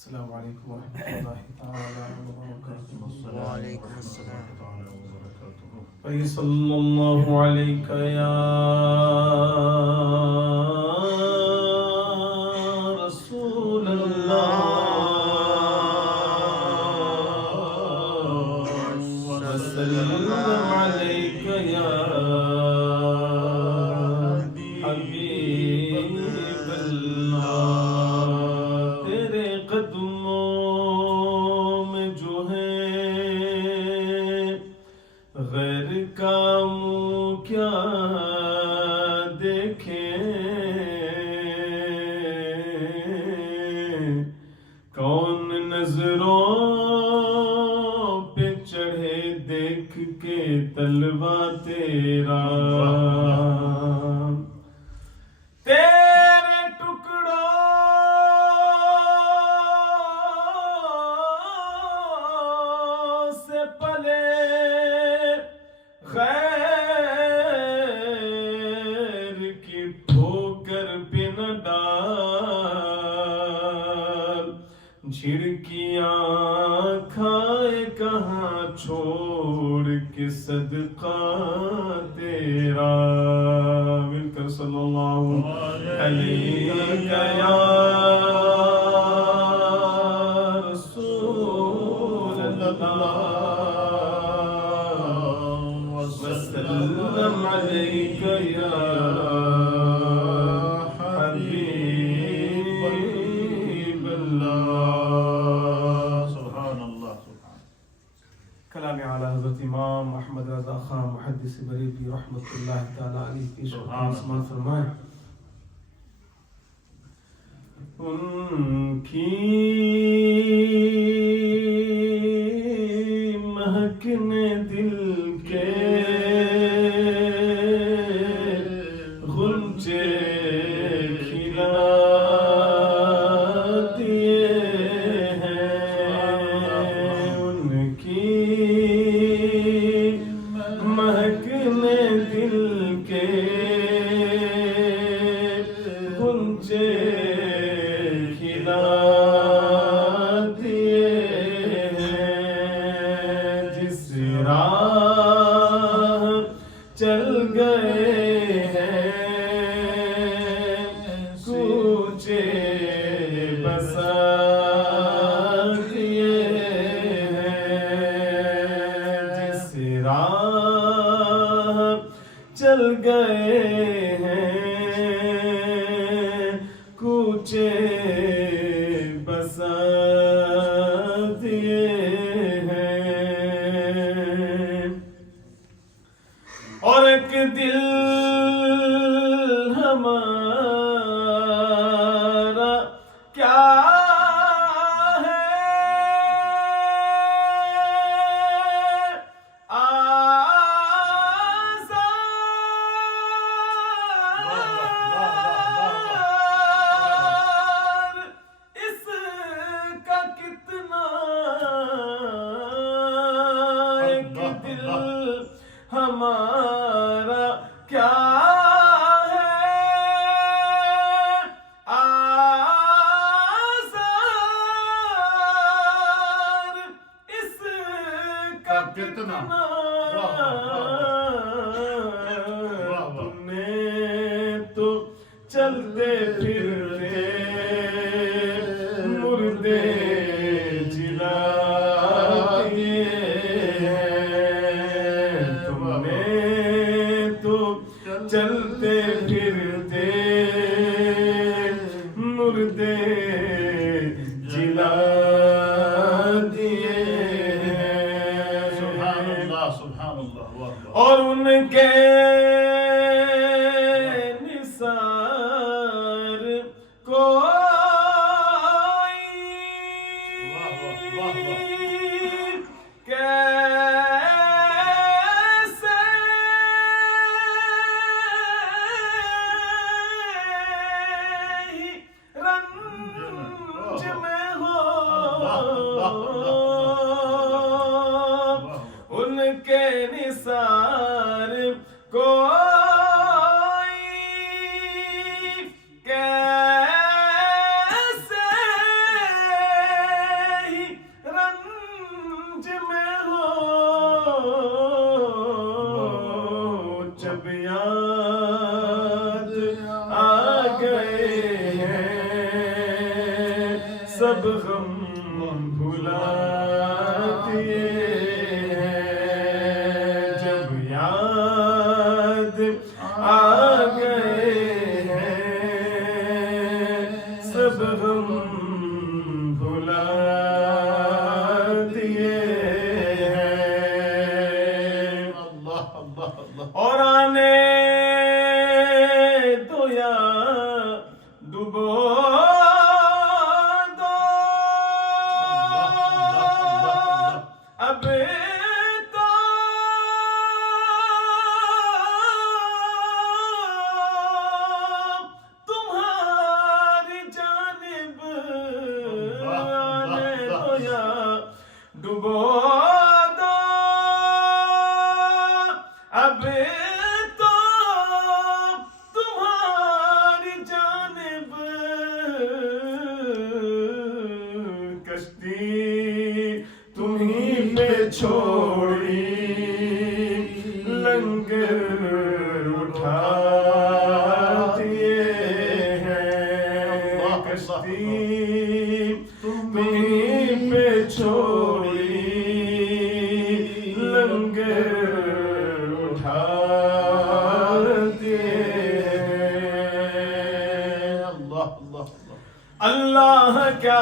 السلام علیکم ورحمۃ اللہ تعالی وبرکاتہ. وعلیکم السلام. صلی اللہ علیک یا رسول اللہ وسلم علیک یا حبیب اللہ. تیرے قدموں میں جو ہے غیر کا منہ کیا دیکھیں، کون نظروں پہ چڑھے دیکھ کے طلبہ تیرا. تیرے ٹکڑوں سے پلے غیر کی ٹھوکر پہ نہ ڈال. جھڑکیاں کھائے کہاں چھوڑ کے صدقہ تیرا. مل کر صلی اللہ علیہ یا رسول اللہ وسلم علیک یا حبیب اللہ. سبحان اللہ. سبحان کلام اعلی حضرت امام احمد رضا خان محدث بریلوی رحمۃ اللہ تعالی علیہ کی شکر سمان فرمائیں. ان کی مہکنے دل کے غنچے کھلا دیے ہیں. ان کی مہکنے دل کے غنچے کھلا دیے ہیں. جس راہ چل گئے ہیں کوچے بسا دیے ہیں. جس راہ چل گئے ہیں کوچے بسا دیے ہیں. اور ایک دل ہمارا کیا ہے آزار اس کا کتنا. ایک دل ہمارا کیا ہے آزار اس کا کتنا. تم نے تو چلتے پھرتے مردے جلا دیے ہیں. تم نے تو چلتے پھرتے مردے جلا دیے ہیں. سبحان اللہ. سبحان اللہ. اور ان کے نثار کوئی کیسے ہی رنج میں ہو. ان کے نثار کوئی کیسے سب غم بھلا دیے ہیں جب یاد آ گئے ہیں سب غم بھلا دیے ہیں اللہ اللہ اللہ اور آنے دو یا ڈبو دو اب تو تمہاری جانب آنے دو یا ڈبو دو اب تو تمہاری جانب کشتی تمہیں پہ چھوڑی لنگر اٹھا دیے ہیں کشتی تمہیں پہ چھوڑی لنگر اٹھا دیے ہیں اللہ اللہ اللہ کیا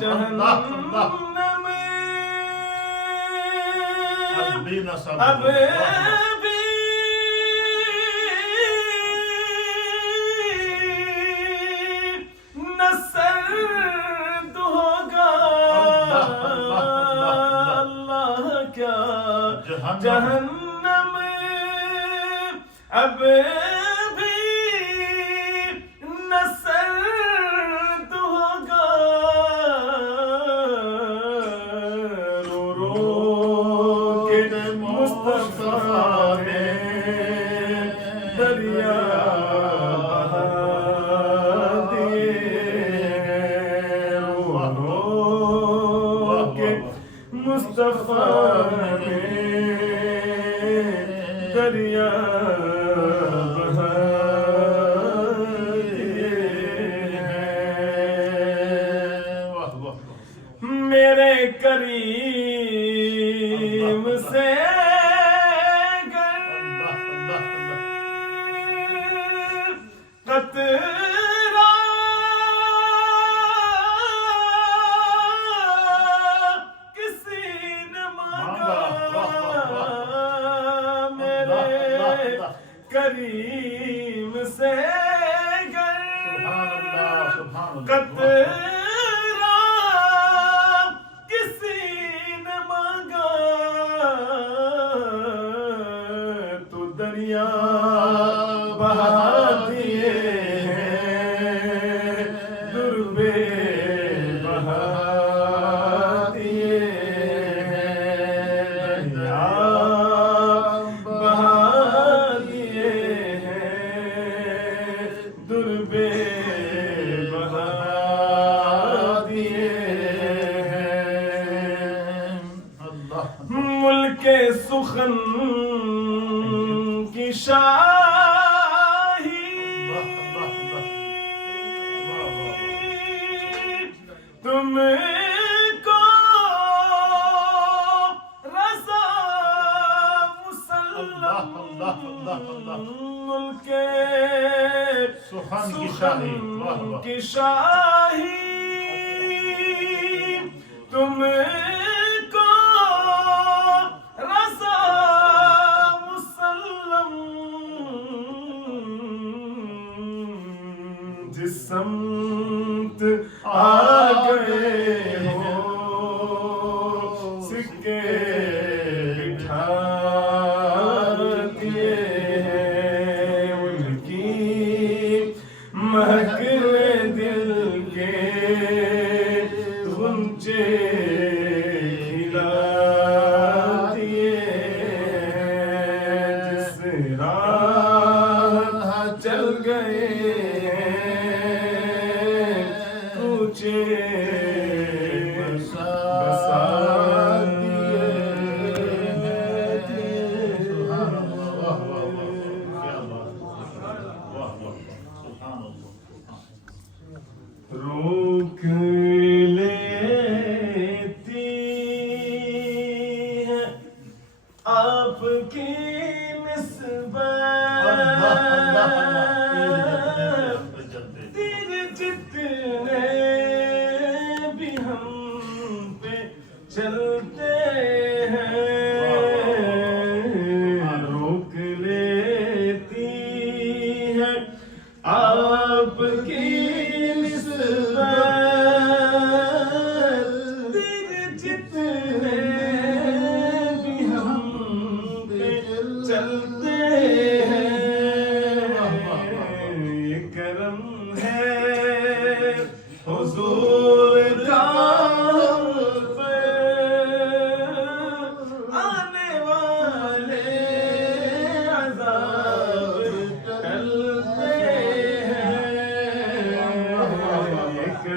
جہنم اب بھی نہ سرد ہوگا اللہ کیا جہنم اب بھی نہ سرد ہوگا رو رو کے مصطفیٰ نے دریا بہا دیے رو رو کے مصطفیٰ نے دریا بہا دیے واہ واہ میرے کریم سے قطرہ کسی نے مانگا میرے کریم سے قطرہ کسی نے مانگا تو دریا بہا دیے ہیں دربے بہا دیے ہیں دریا بہا دیے ہیں دربے بہا دیے ہیں ملک سخن کی شاہی تم کو رضا مسلم ملک سخن کی شاہی کی شاہی تم کو رضا مسلم جس سمت آ گئے ہو سکے بٹھا دیے ہیں ان کی مہکنے دل کے غنچے کھلا دیے ہیں جس راہ چل گئے کوچے بسا دیے روک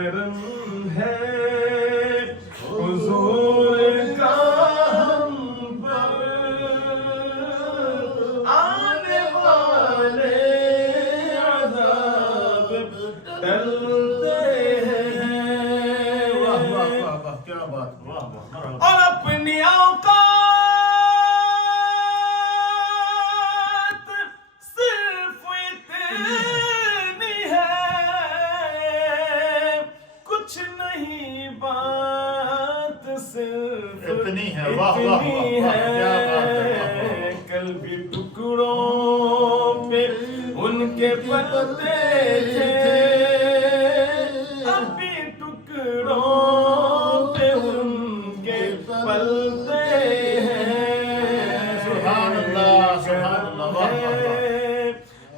کرم ہے حضور کا ہم پر آنے والے عذاب ٹلتے ہیں واہ واہ واہ واہ کیا بات واہ واہ مرحبا اور اپنی اوقات صرف اتنی ہے کچھ نہیں بات صرف اتنی ہے واہ واہ واہ اتنی واہ کیا بات ہے ہے کل بھی ٹکڑوں پہ ان کے پلتے تھے اب بھی ٹکڑوں پہ ان کے پلتے ہیں سبحان اللہ سبحان اللہ واہ واہ واہ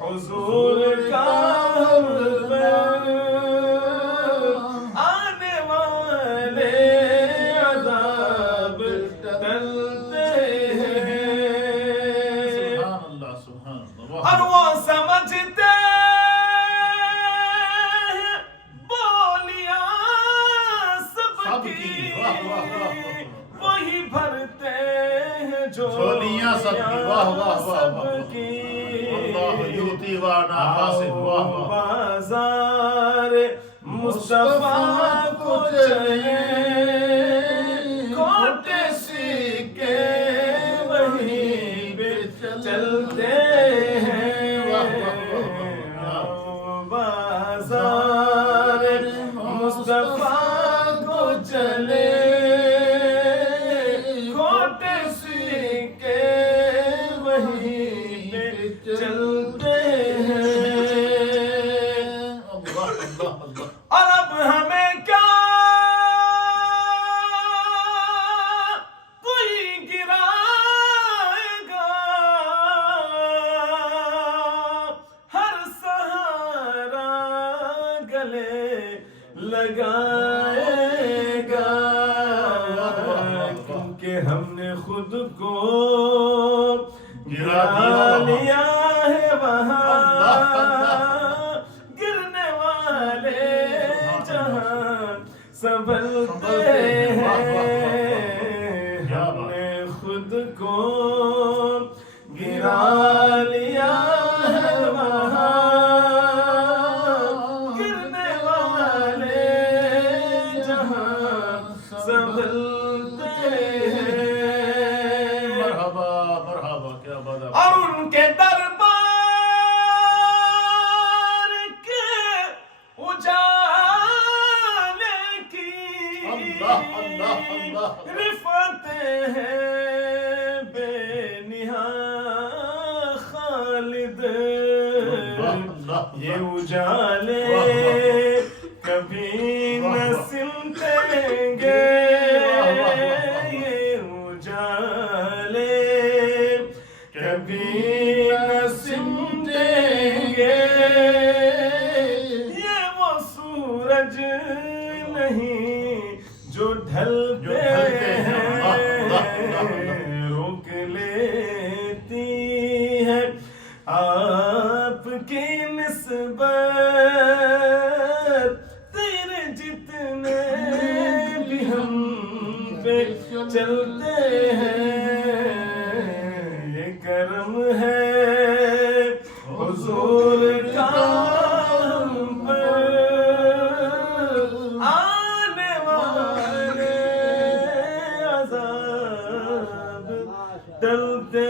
حضور کا ہم پر آنے والے عذاب ٹلتے ہیں سبحان اللہ واہ اور وہ سمجھتے ہیں بولیاں سب سب کی کی، واہ، واہ، واہ، واہ۔ وہی بھرتے ہیں جھولیاں سب کی، واہ، واہ، واہ، واہ، واہ۔ سب کی اللہ یوتی وانا قاسم واہ واہ بازار مصطفیٰ کو چلے کھوٹے سکے وہیں پہ چلتے ہیں بازار مصطفیٰ کو چلے کھوٹے سکے وہیں پہ چلتے ہیں اللہ اللہ اللہ اور اب ہمیں کیا کوئی گرائے گا ہر سہارا گلے لگائے گا کیونکہ ہم نے خود کو گرا لیا ہے وہاں گرنے والے جہاں سنبھلتے ہیں ہم نے خود کو گرا لیا ہے وہاں گرنے والے جہاں سنبھلتے ہیں مرحبا مرحبا کیا بات ہے اور ان کے دربار کے اجالے کی اللہ اللہ اللہ رفعتیں ہیں بے نہا خالد اللہ یہ اجالے کبھی نہ سمٹیں گے یہ اجالے کبھی نہ سمٹیں گے یہ وہ سورج نہیں جو ڈھلتے ہیں روک لیتی ہے آپ کی نسبت تیرے جتنے بھی ہم پہ چلتے ہیں یہ کرم ہے حضور کا ہم پر آنے والے عذاب ٹلتے